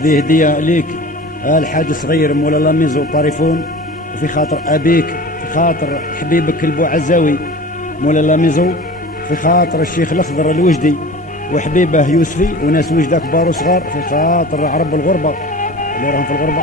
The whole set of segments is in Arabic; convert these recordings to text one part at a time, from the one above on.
هذه هدية ليك الحاج صغير مولا لاميزو طريفون، وفي خاطر أبيك، في خاطر حبيبك البو عزاوي مولا لاميزو، في خاطر الشيخ الأخضر الوجدي وحبيبه يوسفي وناس وجدة كبار وصغار، في خاطر عرب الغربة اللي راهم في الغربة.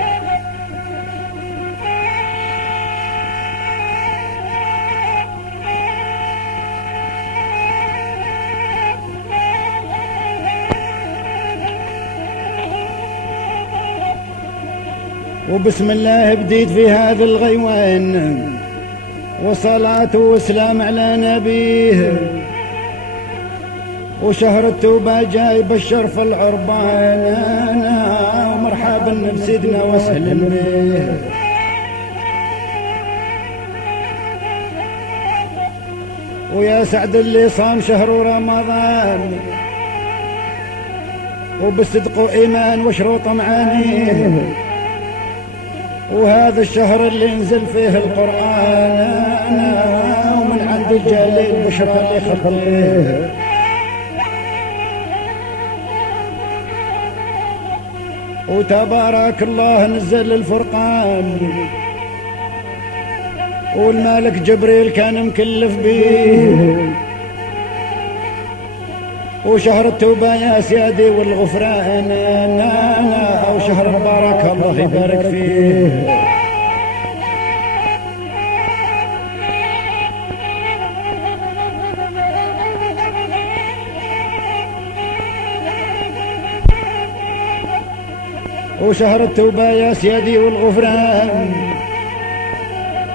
وبسم الله بديت في هذا الغيوان، وصلاة وسلام على نبيه، وشهر التوبة جاي بالشرف العربان، ومرحبا بسيدنا وسهلا به. ويا سعد اللي صام شهر رمضان، وبالصدق وإيمان وشروط معانيه، وهذا الشهر اللي نزل فيه القرآن، ومن عند الجليل بشرى اللي خلقيه. وتبارك الله نزل الفرقان، والمالك جبريل كان مكلف بيه، وشهر التوبة يا سيادي والغفران، أو شهر مبارك الله يبارك فيه. وشهر التوبة يا سيادي والغفران،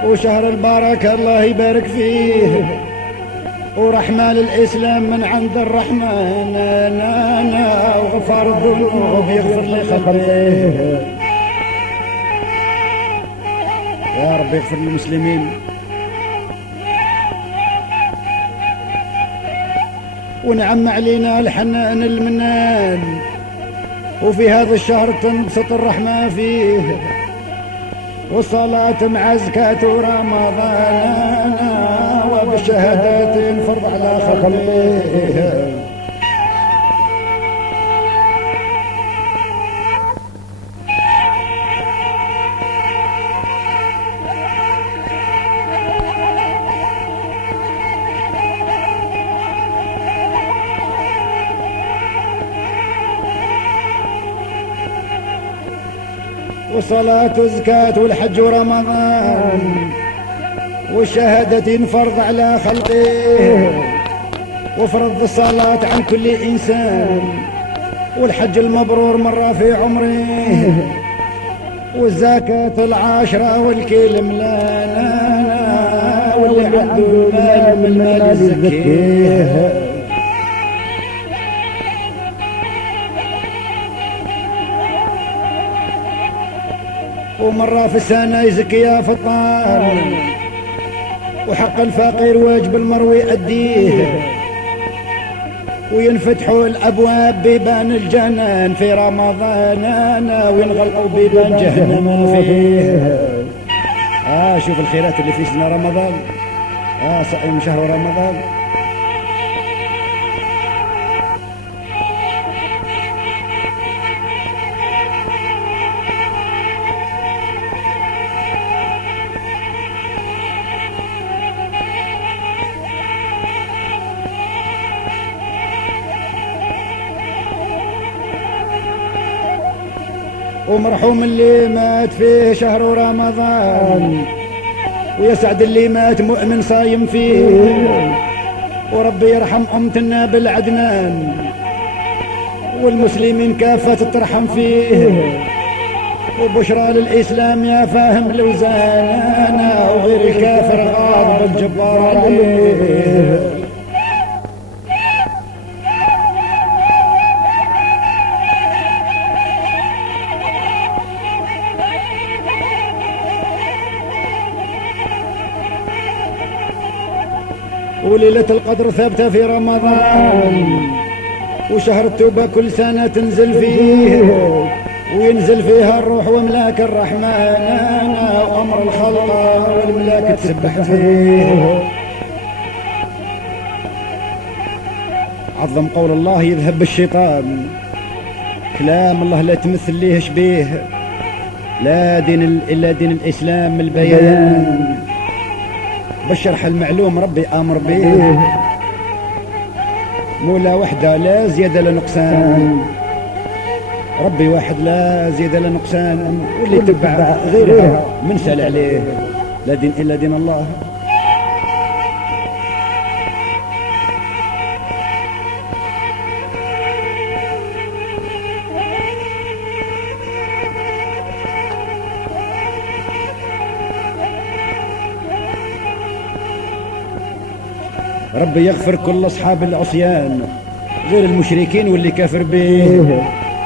وشهر البركة الله يبارك فيه، ورحمة للإسلام من عند الرحمن، وغفار الذنوب يغفر لي خطاياه. يا رب يغفر للمسلمين. ونعم علينا الحنان المنان، وفي هذا الشهر تنبسط الرحمة فيه، والصلاة مع زكاة رمضان، وبالشهادات فرض على خلقه. وصلاة وزكاة والحج ورمضان، والشهادة فرض على خلقه، وفرض الصلاة عن كل إنسان، والحج المبرور مرة في عمره، والزكاة العاشرة والكلم لا واللي عنده مال من مال يزكيه. ومرة في السنة يزكي يا فطار، وحق الفقير واجب المروي يأديه، وينفتحوا الأبواب بيبان الجنان في رمضان، وينغلقوا بيبان جهنم فيه. شوف الخيرات اللي في سنة رمضان، صائم شهر رمضان. ومرحوم اللي مات فيه شهر رمضان، ويسعد اللي مات مؤمن صايم فيه، وربي يرحم أمتنا بالعدنان، والمسلمين كافة ترحم فيه، وبشرى للإسلام يا فاهم الوزان، وغير الكافر غاضب الجبار عليه. وليلة القدر ثابتة في رمضان، وشهر التوبة كل سنة تنزل فيه، وينزل فيها الروح وملاك الرحمن، وأمر الخلق والملاك تسبح فيه. عظم قول الله يذهب الشيطان، كلام الله لا تمثل ليه شبيه، لا دين إلا دين الإسلام البيان، بالشرح المعلوم ربي أمر به، مولا وحده لا زيادة لا نقصان، ربي واحد لا زيادة لا نقصان، واللي تبع غيرها من سال عليه، لا دين إلا دين الله. ربي يغفر كل أصحاب العصيان غير المشركين واللي كافر به،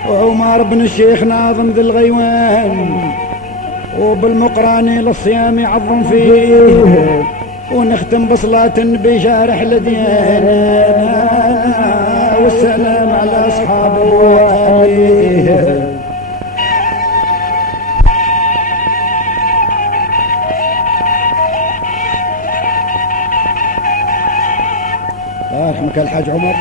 وعمر بن الشيخ ناظم ذي الغيوان، وبالمقراني للصيام يعظم فيه، ونختم بصلاة بشارح لديانا، والسلام على أصحابه وآله. الله يرحمك الحاج عمر.